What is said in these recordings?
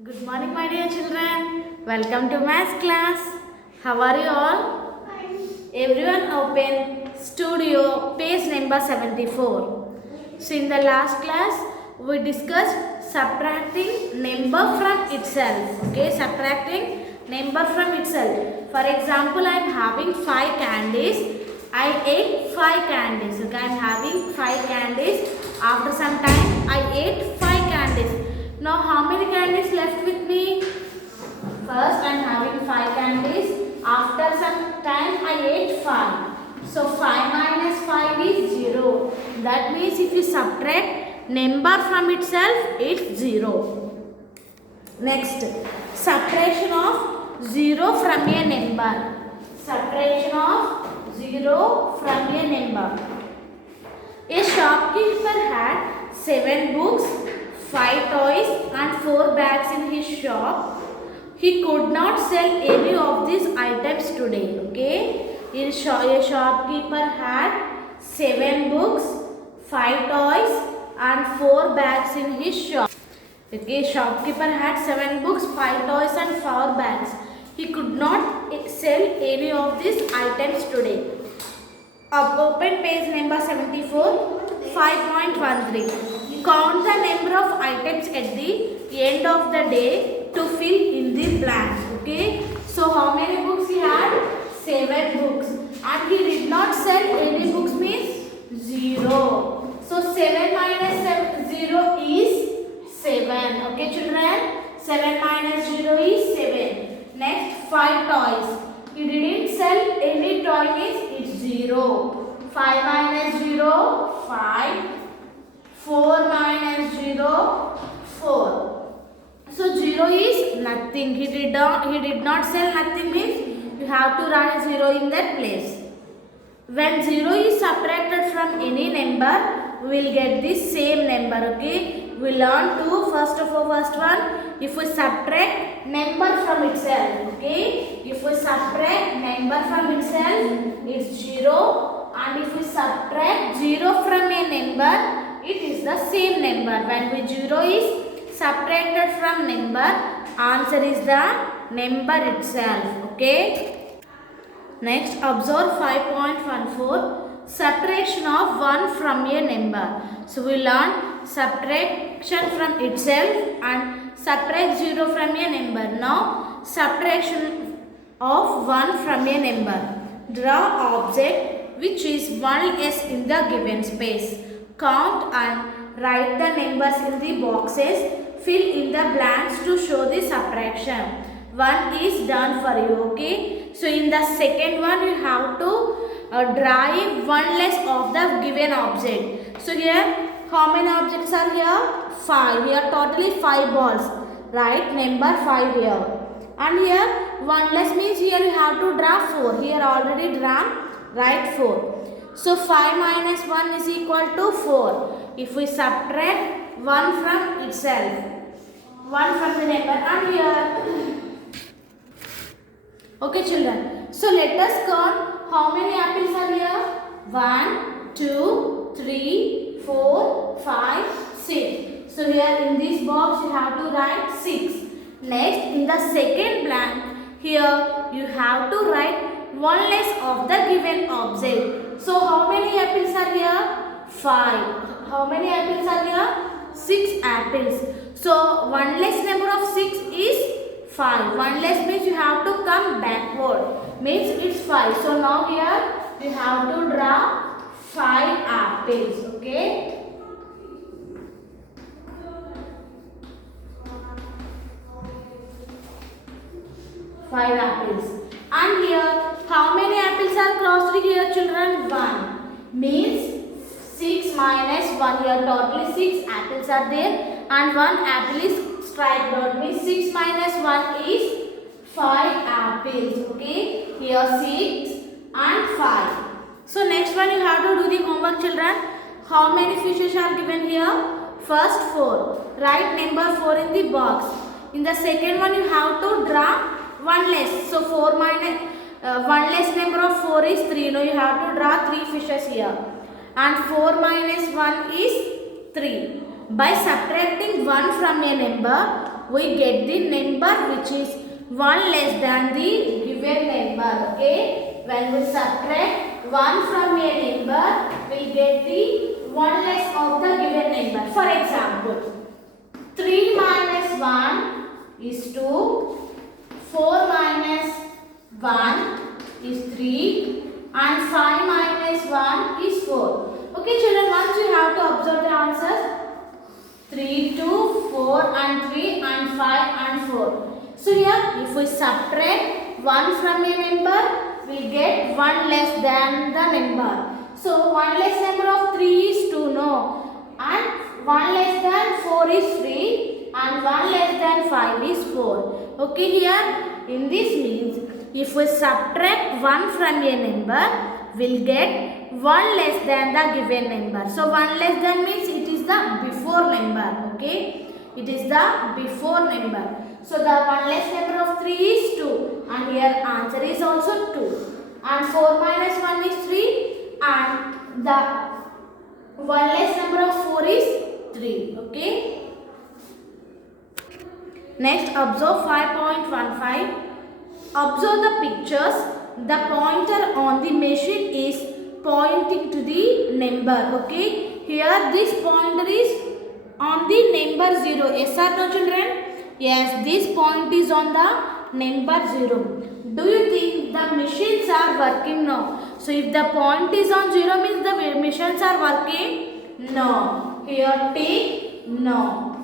Good morning, my dear children. Welcome to maths class. How are you all? Everyone open studio page number 74. So in the last class we discussed subtracting number from itself. Okay, subtracting number from itself. For example, I am having 5 candies. I ate 5 candies. Okay, I am having 5 candies. After some time I ate 5 candies. Now how many candies left with me? First I am having 5 candies. After some time I ate 5. So 5 minus 5 is 0. That means if you subtract number from itself, it's 0. Next, subtraction of 0 from a number. Subtraction of 0 from a number. A shopkeeper had 7 books, 5 toys and 4 bags in his shop. He could not sell any of these items today. Okay. A shopkeeper had 7 books, 5 toys and 4 bags in his shop. Okay. Shopkeeper had 7 books, 5 toys and 4 bags. He could not sell any of these items today. Open page number 74, 5.13. Count the number of items at the end of the day to fill in the blanks. Okay. So how many books he had? 7 books. And he did not sell any books means 0. So 7 minus 0 is 7. Okay children. 7 minus 0 is 7. Next 5 toys. He didn't sell any toy means it's 0. 5 minus 0, 5. 4 minus 0, 4. So 0 is nothing. He did not sell nothing means you have to write 0 in that place. When 0 is subtracted from any number, we will get the same number. Okay. We learn to first one. If we subtract number from itself. Okay. If we subtract number from itself, it's 0. And if we subtract 0 from a number, it is the same number. When 0 is subtracted from number, answer is the number itself. Okay. Next, observe 5.14. Subtraction of 1 from a number. So we learn subtraction from itself and subtract 0 from a number. Now subtraction of 1 from a number. Draw object which is 1 less in the given space. Count and write the numbers in the boxes. Fill in the blanks to show the subtraction. 1 is done for you. Okay. So in the second one you have to draw 1 less of the given object. So here how many objects are here? 5. Here totally 5 balls. Write number 5 here. And here 1 less means here you have to draw 4. Here already drawn. Write 4. So 5 minus 1 is equal to 4. If we subtract 1 from itself. 1 from the number and here. Okay children. So let us count how many apples are here. 1, 2, 3, 4, 5, 6. So here in this box you have to write 6. Next in the second blank here you have to write 1 less of the given object. So how many apples are here? 5. How many apples are here? 6 apples. So 1 less number of 6 is 5. 1 less means you have to come backward. Means it's 5. So now here you have to draw 5 apples. Okay. 5 apples. And here how many apples are crossed here children? 1. Means 6 minus 1. Here totally 6 apples are there. And 1 apple is striped out. Means 6 minus 1 is 5 apples. Okay. Here 6 and 5. So next one you have to do the homework children. How many fishes are given here? First 4. Write number 4 in the box. In the second one you have to draw 1 less. So 4 minus 1 less number of 4 is 3. Now you have to draw 3 fishes here. And 4 minus 1 is 3. By subtracting 1 from a number, we get the number which is 1 less than the given number. Okay, when we subtract 1 from a number, we get the 1 less of the given number. For example, 3 minus 1 is 2, 4 minus 1 is 3, and 5 minus 1 is 4. Okay children, once you have to observe the answers. 3, 2, 4 and 3 and 5 and 4. So here if we subtract 1 from a number, we get 1 less than the number. So 1 less number of 3 is 2, no. And 1 less than 4 is 3 and 1 less than 5 is 4. Okay, here in this means if we subtract 1 from a number, we'll get 1 less than the given number. So 1 less than means it is the before number. Okay, it is the before number. So the 1 less number of 3 is 2 and here answer is also 2. And 4 minus 1 is 3 and the 1 less number of 4 is 3. Okay. Next, observe 5.15. Observe the pictures. The pointer on the machine is pointing to the number. Okay. Here this pointer is on the number 0. Yes or no children? Yes, this point is on the number 0. Do you think the machines are working? No. So if the point is on 0 means the machines are working? No. Here take no.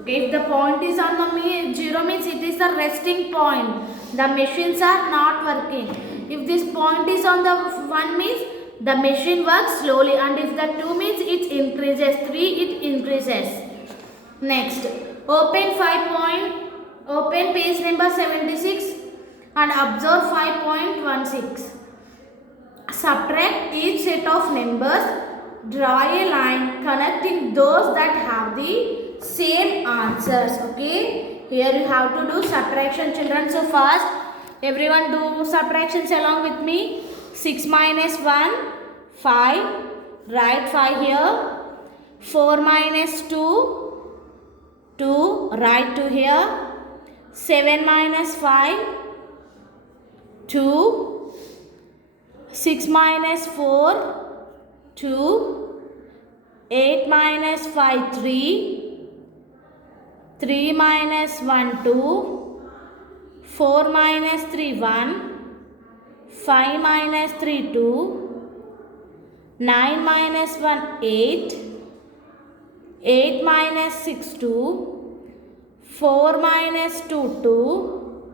Okay, if the point is on the 0 means it is the resting point. The machines are not working. If this point is on the 1 means the machine works slowly, and if the 2 means it increases, 3 it increases. Next, open page number 76 and observe 5.16. Subtract each set of numbers. Draw a line connecting those that have the same answers. Okay, here you have to do subtraction children. So first everyone do subtractions along with me. 6 minus 1, 5. Write 5 here. 4 minus 2, 2. Write 2 here. 7 minus 5, 2. 6 minus 4, 2. 8 minus 5, 3. 3 minus 1, 2. 4 minus 3, 1. 5 minus 3, 2. 9 minus 1, 8. 8 minus 6, 2. 4 minus 2, 2.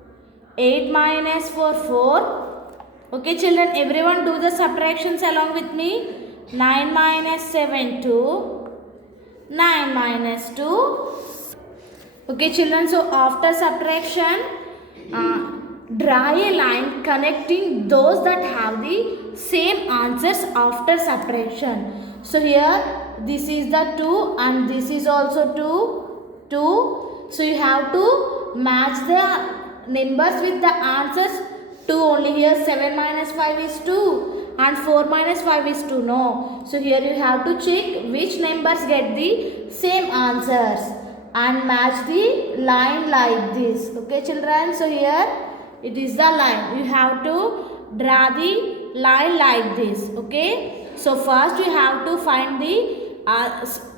8 minus 4, 4. Okay children, everyone do the subtractions along with me. 9 minus 7, 2. 9 minus 2. Okay children, so after subtraction, draw a line connecting those that have the same answers after subtraction. So here this is the 2 and this is also 2. So you have to match the numbers with the answers 2 only. Here 7 minus 5 is 2 and 4 minus 5 is 2. No. So here you have to check which numbers get the same answers and match the line like this. Okay children, so here it is the line. You have to draw the line like this. Okay, so first you have to find the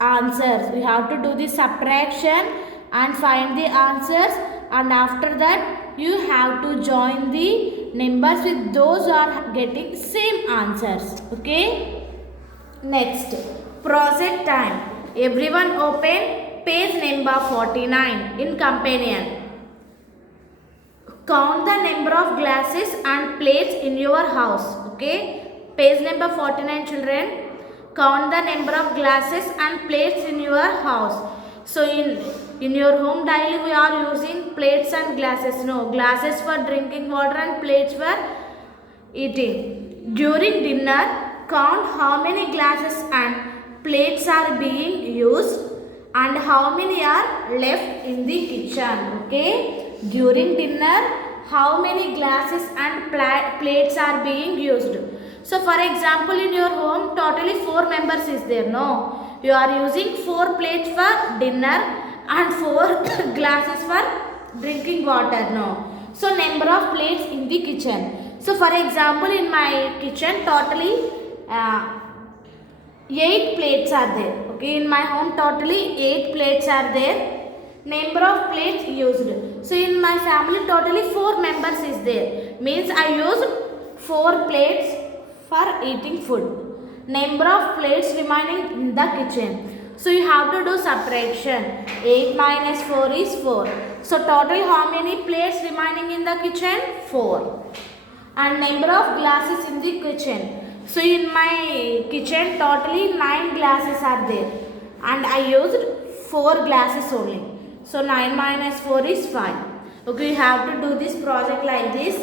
answers. You have to do the subtraction and find the answers, and after that you have to join the numbers with those who are getting same answers. Okay, next, project time. Everyone open page number 49 in companion. Count the number of glasses and plates in your house. Okay, page number 49 children. Count the number of glasses and plates in your house. So in your home daily we are using plates and glasses. No, glasses for drinking water and plates for eating. During dinner, count how many glasses and plates are being used and how many are left in the kitchen. Okay, during dinner how many glasses and plates are being used. So for example, in your home, totally 4 members is there. No, you are using 4 plates for dinner and 4 glasses for drinking water. No. So number of plates in the kitchen. So for example, in my kitchen, totally 8 plates are there. Okay, in my home, totally 8 plates are there. Number of plates used. So in my family, totally 4 members is there. Means I used 4 plates for eating food. Number of plates remaining in the kitchen. So you have to do subtraction. 8 minus 4 is 4. So total how many plates remaining in the kitchen? 4. And number of glasses in the kitchen. So in my kitchen totally 9 glasses are there. And I used 4 glasses only. So 9 minus 4 is 5. Okay, you have to do this project like this.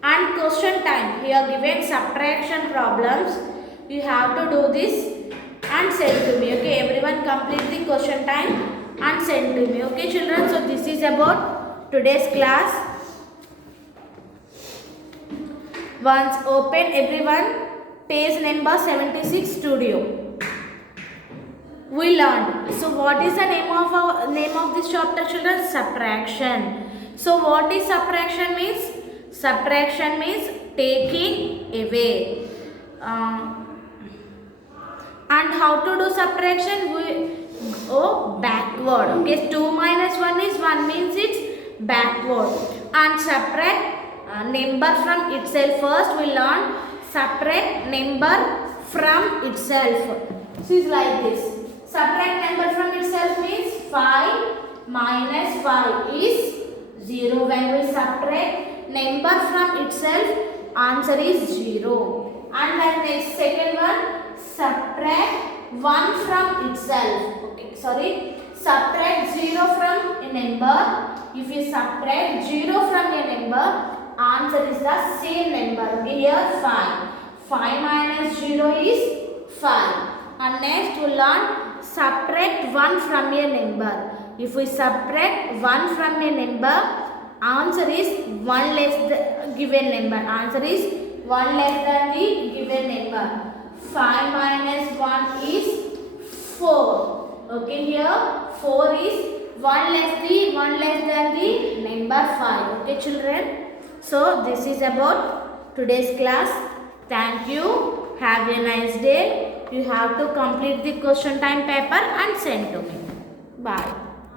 And question time. Here given subtraction problems. You have to do this and send to me. Okay, everyone complete the question time and send to me. Okay children, so this is about today's class. Once open everyone page number 76 studio. We learned. So what is the name of this chapter children? Subtraction. So what is subtraction means? Subtraction means taking away. And how to do subtraction? We go backward. Okay, 2 minus 1 is 1 means it's backward. And subtract number from itself. First we learn subtract number from itself. So it's like this. Subtract number from itself means 5 minus 5 is 0. When we subtract number from itself, answer is 0. And then next second one, subtract 1 from itself. Okay, sorry. Subtract 0 from a number. If you subtract 0 from a number, answer is the same number. Okay, here 5. 5 minus 0 is 5. And next we learn subtract 1 from a number. If we subtract 1 from a number, answer is 1 less the given number. Answer is 1 less than the given number. 5 minus 1 is 4. Okay, here 4 is 1 less than the number 5. Okay children. So this is about today's class. Thank you. Have a nice day. You have to complete the question time paper and send to me. Bye.